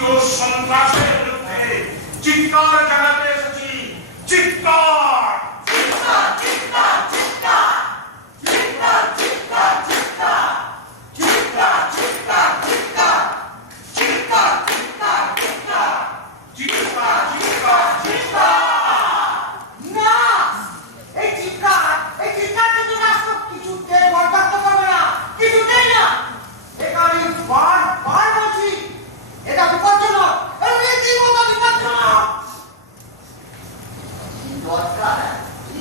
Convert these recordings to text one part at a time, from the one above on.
জাতীয় সন্ত্রাসের বিরুদ্ধে চিৎকার জানাতে এসেছি। চিৎকার চিৎকার চিৎকার চিৎকার চিৎকার চিৎকার চিৎকার চিৎকার চিৎকার চিৎকার চিৎকার চিৎকার চিৎকার চিৎকার চিৎকার চিৎকার। না, এই চিৎকার কিন্তু রাষ্ট্র কিছুতেই বরদাস্ত করবে না, কিছুতেই না। এখানে বার বলছি, এটা বিপজ্জনক, এটা রীতিমতো বিপজ্জনক। কি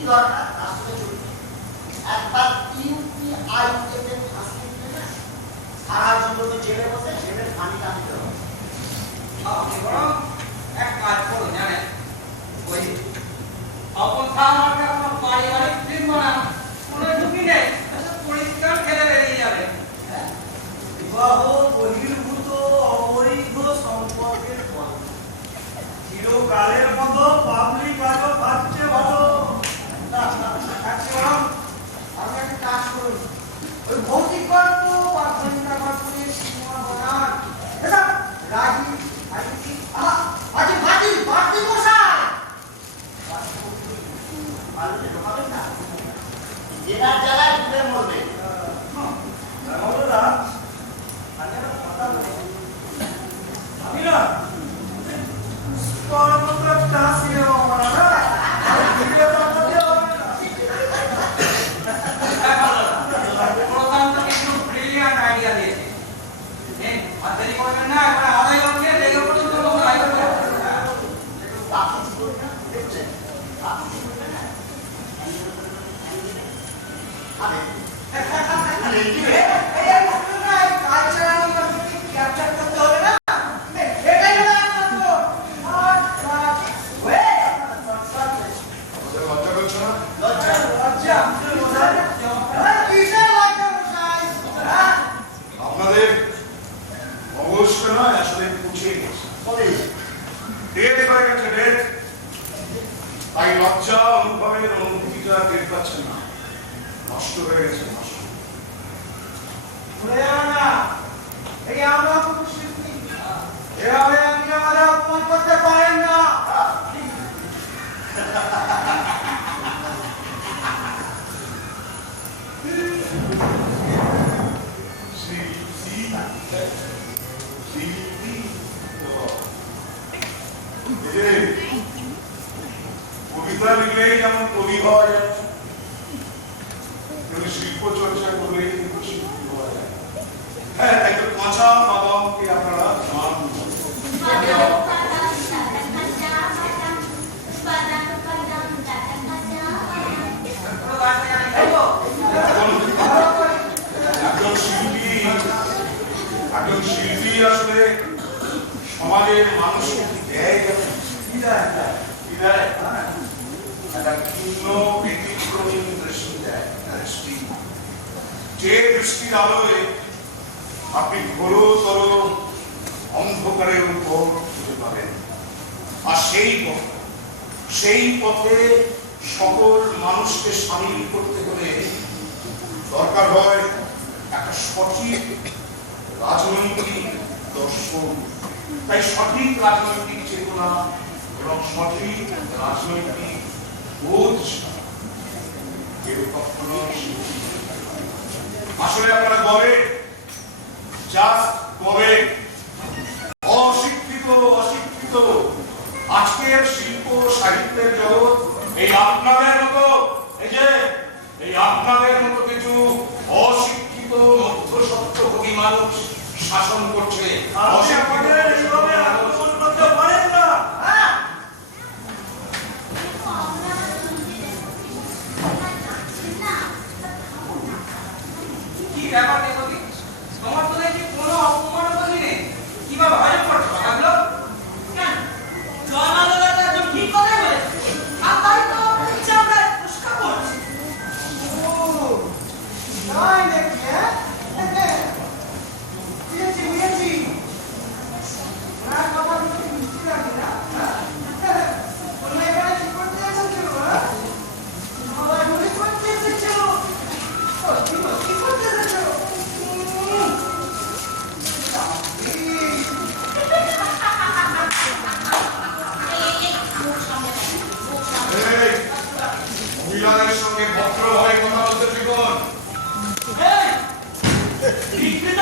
দরকার রাষ্ট্রে চলবে একবার ইউপিআই থেকে ফাঁসি দিলে না সারা জীবনে জেলে বসে জেলের পানি টানতে হবে। আপনি বরং এক কাজ করুন, জানেন, ওই অপন্থা আমাকে আপনার পারিবারিক ফিল্ম বানান, কোনো ঝুঁকি নেই, পরিষ্কার খেলে বেরিয়ে যাবে। বিবাহ বহির্ভূত অবৈধ সম্পর্কের ফল চিরকালের মতো পাবলিক আজও থাকছে ভালো থাকছে বরং আমি একটা কাজ করুন, ওই ভৌতিক গল্প বা ঘন্টা গল্পের সিনেমা বানান। এটা রাজি আজ বাড়তি মশাই পালনে ঢোকাবেন না, জেলার জ্বালায় ঘুরে মরবে। আমি না তোর মতো একটা সিনেমা বানানো প্রশান্ত কিন্তু ব্রিলিয়ান্ট আইডিয়া দিয়েছে। আর দেরি করবেন না, এখন আদায় হচ্ছে, লেগে পর্যন্ত আয় করবে। একটু বাকি করবে না, দেখছেন বাকি করবে না আরে আরে কি রে ক্যাপচার করতে হবে না, এটাই হলো একমাত্র লজ্জা করছো না? লজ্জা কিসের লজ্জা মশাই? আপনাদের অবশ্যই নয়, আসলে পুছিয়ে গেছে, ডেট হয়ে গেছে, ডেট। তাই লজ্জা অনুভবের অনুভূতিটা টের পাচ্ছেন না, নষ্ট হয়ে গেছে, নষ্ট। ভুলে যাবেন না, এই আমরা কোনো শিল্পী, এভাবে আপনি আমাদের অপমান করতে পারেন না। কবিতা লিখলেই যেমন কবি হওয়া যায়, শিল্প চর্চা করলেই কিন্তু শিল্পী হওয়া যায়। হ্যাঁ, তাই তো কাঁচা বাদামকে আপনারা মান একজন শিল্পী আসলে সমাজের মানুষকে দেয়, একটা ভিন্ন ব্যতিক্রমী দৃষ্টি দেয়, দৃষ্টি, যে দৃষ্টির আলোয় আপনি ঘোরতর অন্ধকারের উপর খুঁজে পাবেন। আর সেই পথে সকল মানুষকে সামিল করতে হলে দরকার হয় একটা সঠিক রাজনৈতিক দর্শন। তাই সঠিক রাজনৈতিক চেতনা এবং সঠিক রাজনৈতিক বোধ কেউ কখনো আসলে আপনারা বলে জাস্ট বলে অশিক্ষিত আজকের শিল্প সাহিত্যের জগৎ এই আপনাদের মতো কিছু অশিক্ষিত মধ্যস্বত্বভোগী মানুষ শাসন করছে। কি ব্যাপার দেখো, তোমার তো দেখি কোনো অপমানতা নেই। শিক্ষিত